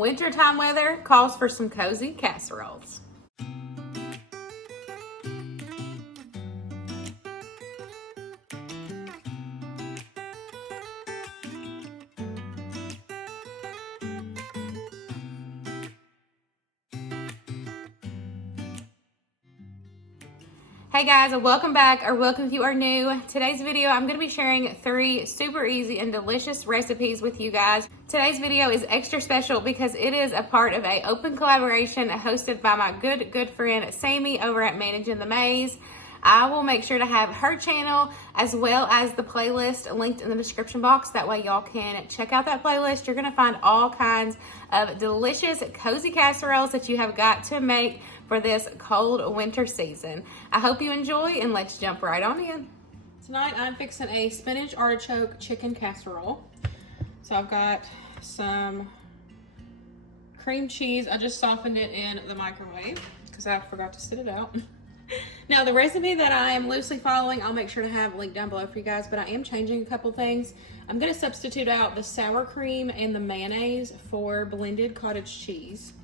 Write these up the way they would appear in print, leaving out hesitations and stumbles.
Wintertime weather calls for some cozy casseroles. Hey guys, welcome back, or welcome if you are new. Today's video, I'm going to be sharing 3 super easy and delicious recipes with you guys. Today's video is extra special because it is a part of an open collaboration hosted by my good friend Sammy over at Managing the Maze. I will make sure to have her channel as well as the playlist linked in the description box. That way y'all can check out that playlist. You're going to find all kinds of delicious, cozy casseroles that you have got to make for this cold winter season. I hope you enjoy, and let's jump right on in. Tonight I'm fixing a spinach artichoke chicken casserole. So I've got some cream cheese. I just softened it in the microwave because I forgot to sit it out. Now the recipe that I am loosely following, I'll make sure to have linked down below for you guys, but I am changing a couple things. I'm going to substitute out the sour cream and the mayonnaise for blended cottage cheese.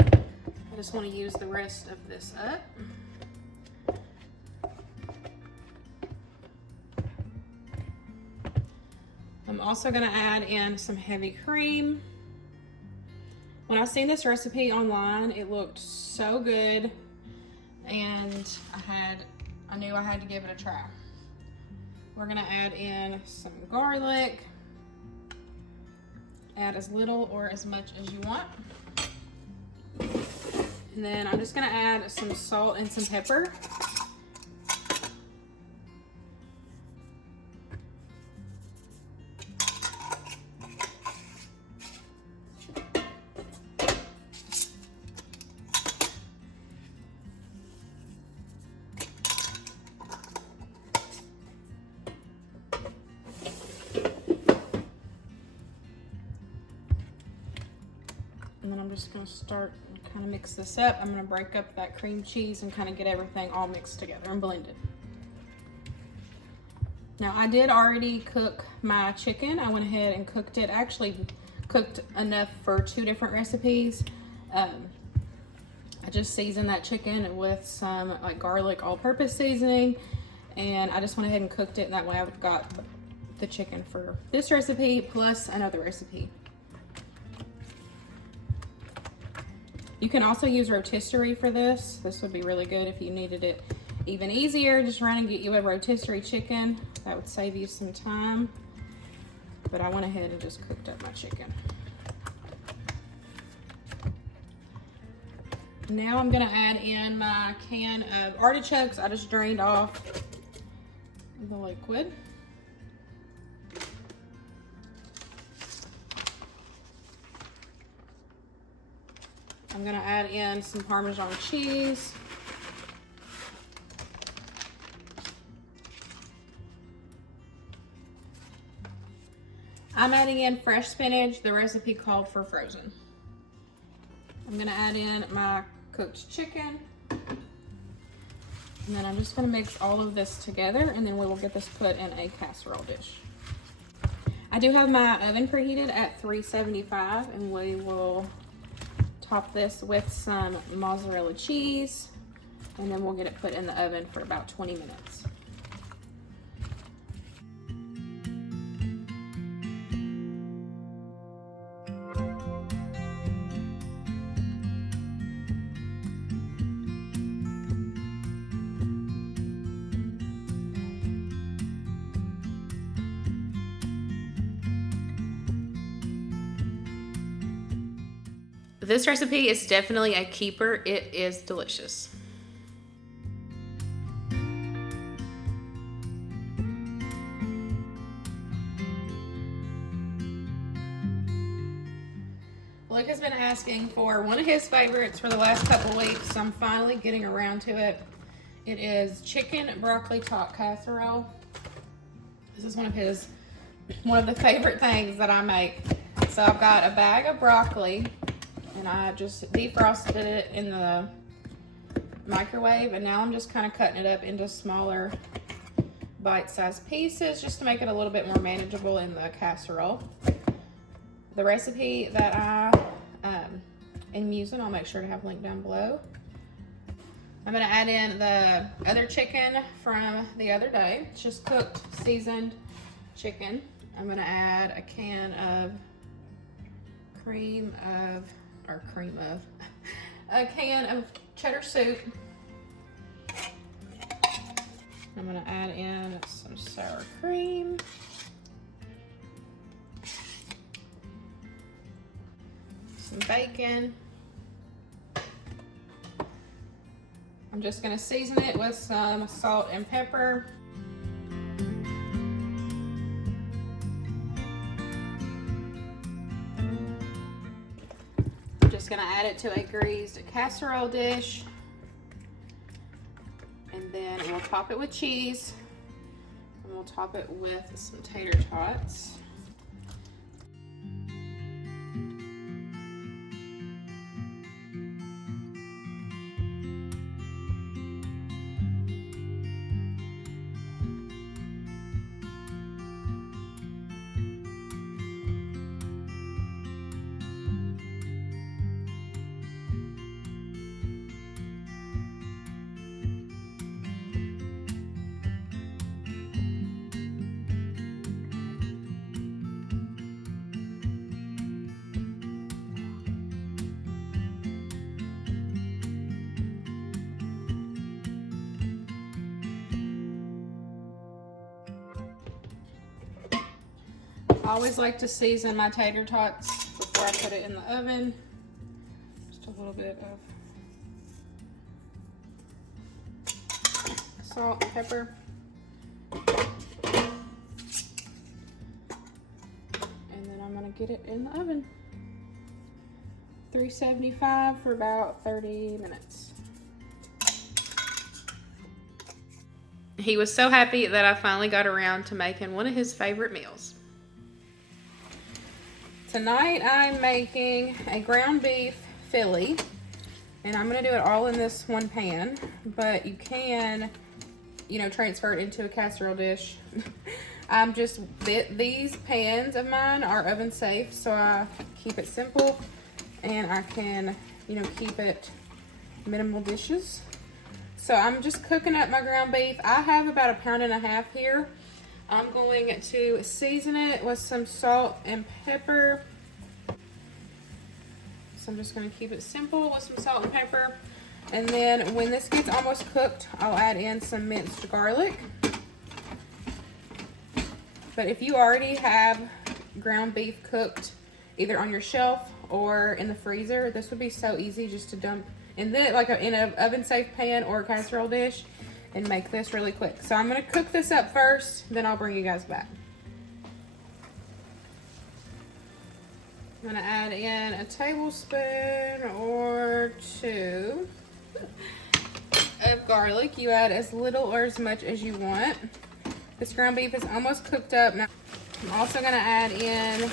I just want to use the rest of this up. I'm also going to add in some heavy cream. When I seen this recipe online, it looked so good, and I knew I had to give it a try. We're going to add in some garlic. Add as little or as much as you want. And then I'm just going to add some salt and some pepper. And then I'm just going to start kind of mix this up. I'm going to break up that cream cheese and kind of get everything all mixed together and blended. Now I did already cook my chicken. I went ahead and cooked it. I actually cooked enough for 2 different recipes. I just seasoned that chicken with some like garlic all-purpose seasoning, and I just went ahead and cooked it, and that way I've got the chicken for this recipe plus another recipe. You can also use rotisserie for this. This would be really good if you needed it even easier. Just run and get you a rotisserie chicken. That would save you some time. But I went ahead and just cooked up my chicken. Now I'm gonna add in my can of artichokes. I just drained off the liquid. I'm gonna add in some Parmesan cheese. I'm adding in fresh spinach. The recipe called for frozen. I'm gonna add in my cooked chicken. And then I'm just gonna mix all of this together, and then we will get this put in a casserole dish. I do have my oven preheated at 375, and we will top this with some mozzarella cheese, and then we'll get it put in the oven for about 20 minutes. This recipe is definitely a keeper. It is delicious. Luke has been asking for one of his favorites for the last couple weeks, so I'm finally getting around to it. It is chicken broccoli top casserole. This is one of the favorite things that I make. So I've got a bag of broccoli, and I just defrosted it in the microwave, and now I'm just kind of cutting it up into smaller bite-sized pieces just to make it a little bit more manageable in the casserole. the recipe that I am using, I'll make sure to have a link down below. I'm gonna add in the other chicken from the other day. It's just cooked, seasoned chicken. I'm gonna add a can of a can of cheddar soup. I'm gonna add in some sour cream. Some bacon. I'm just gonna season it with some salt and pepper. I'm just gonna add it to a greased casserole dish. And then we'll top it with cheese. And we'll top it with some tater tots. I always like to season my tater tots before I put it in the oven. Just a little bit of salt and pepper. And then I'm gonna get it in the oven. 375 for about 30 minutes. He was so happy that I finally got around to making one of his favorite meals. Tonight I'm making a ground beef Philly, and I'm gonna do it all in this one pan, but you can, transfer it into a casserole dish. These pans of mine are oven safe, so I keep it simple, and I can, keep it minimal dishes. So I'm just cooking up my ground beef. I have about 1.5 pounds here. I'm going to season it with some salt and pepper. So I'm just going to keep it simple with some salt and pepper. And then when this gets almost cooked, I'll add in some minced garlic. But if you already have ground beef cooked either on your shelf or in the freezer, this would be so easy just to dump in an oven safe pan or a casserole dish and make this really quick. So I'm gonna cook this up first, then I'll bring you guys back. I'm gonna add in a tablespoon or 2 of garlic. You add as little or as much as you want. This ground beef is almost cooked up. Now I'm also gonna add in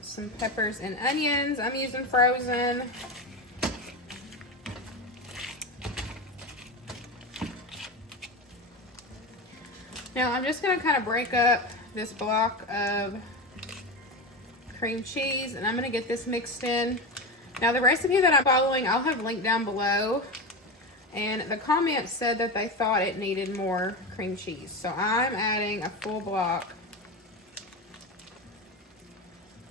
some peppers and onions. I'm using frozen. Now I'm just gonna kind of break up this block of cream cheese, and I'm gonna get this mixed in. Now the recipe that I'm following, I'll have linked down below, and the comments said that they thought it needed more cream cheese. So I'm adding a full block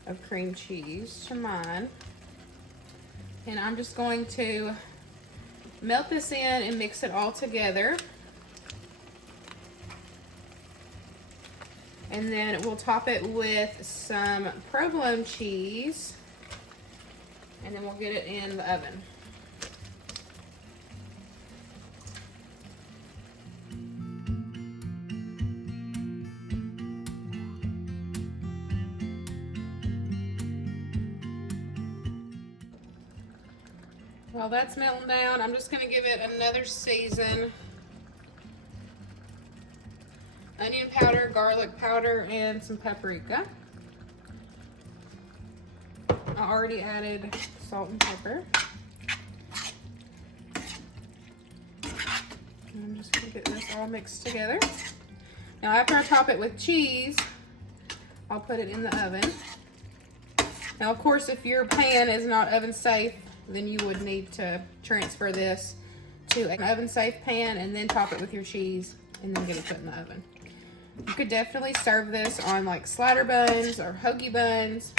of cream cheese to mine. And I'm just going to melt this in and mix it all together. And then we'll top it with some provolone cheese, and then we'll get it in the oven. While that's melting down, I'm just gonna give it another season. Onion powder, garlic powder, and some paprika. I already added salt and pepper. And I'm just gonna get this all mixed together. Now after I top it with cheese, I'll put it in the oven. Now of course, if your pan is not oven safe, then you would need to transfer this to an oven safe pan and then top it with your cheese and then get it put in the oven. You could definitely serve this on like slider buns or hoagie buns.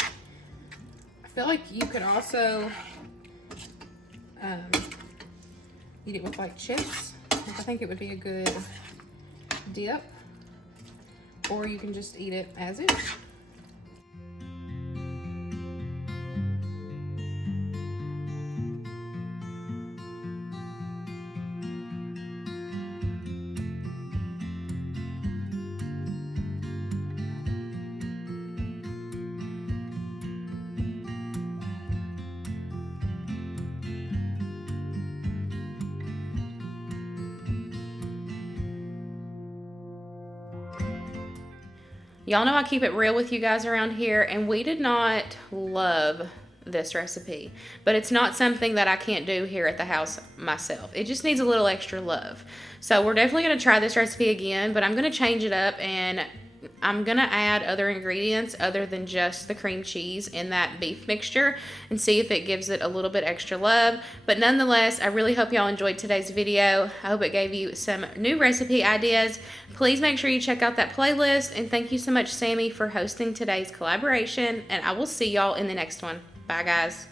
I feel like you could also eat it with like chips. I think it would be a good dip, or you can just eat it as is. Y'all know I keep it real with you guys around here, and we did not love this recipe, but it's not something that I can't do here at the house myself. It just needs a little extra love. So we're definitely going to try this recipe again, but I'm going to change it up, and I'm going to add other ingredients other than just the cream cheese in that beef mixture and see if it gives it a little bit extra love. But nonetheless, I really hope y'all enjoyed today's video. I hope it gave you some new recipe ideas. Please make sure you check out that playlist, and thank you so much, Sammy, for hosting today's collaboration, and I will see y'all in the next one. Bye, guys.